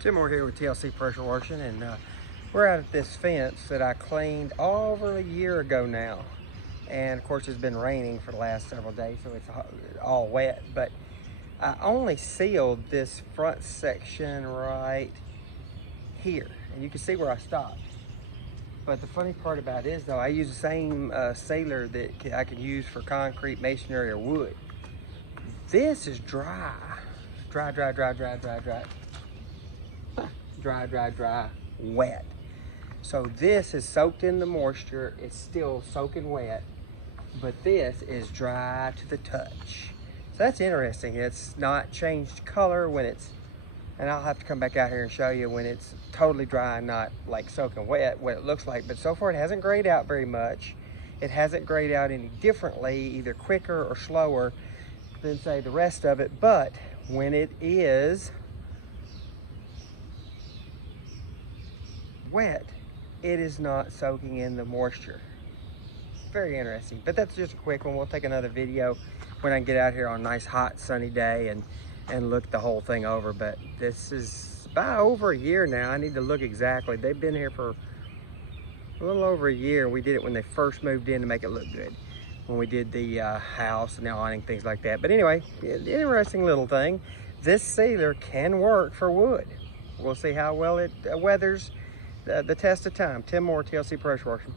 Tim Moore here with TLC pressure washing, and we're out at this fence that I cleaned over a year ago now. And of course it's been raining for the last several days, so it's all wet, but I only sealed this front section right here, and you can see where I stopped. But the funny part about it is, though, I use the same sealer that I can use for concrete, masonry, or wood. This is dry. Dry, wet. So this is soaked in the moisture. It's still soaking wet, but this is dry to the touch. So that's interesting. It's not changed color when it's, and I'll have to come back out here and show you when it's totally dry and not like soaking wet, what it looks like. But so far it hasn't grayed out very much. It hasn't grayed out any differently, either quicker or slower than say the rest of it. But when it is wet, it is not soaking in the moisture. Very interesting. But that's just a quick one. We'll take another video when I get out here on a nice hot sunny day and look the whole thing over. But this is about over a year now. I need to look exactly. They've been here for a little over a year. We did it when they first moved in to make it look good, when we did the house and the awning, things like that. But anyway, interesting little thing. This sealer can work for wood. We'll see how well it weathers the test of time. Tim Moore, TLC pressure washing.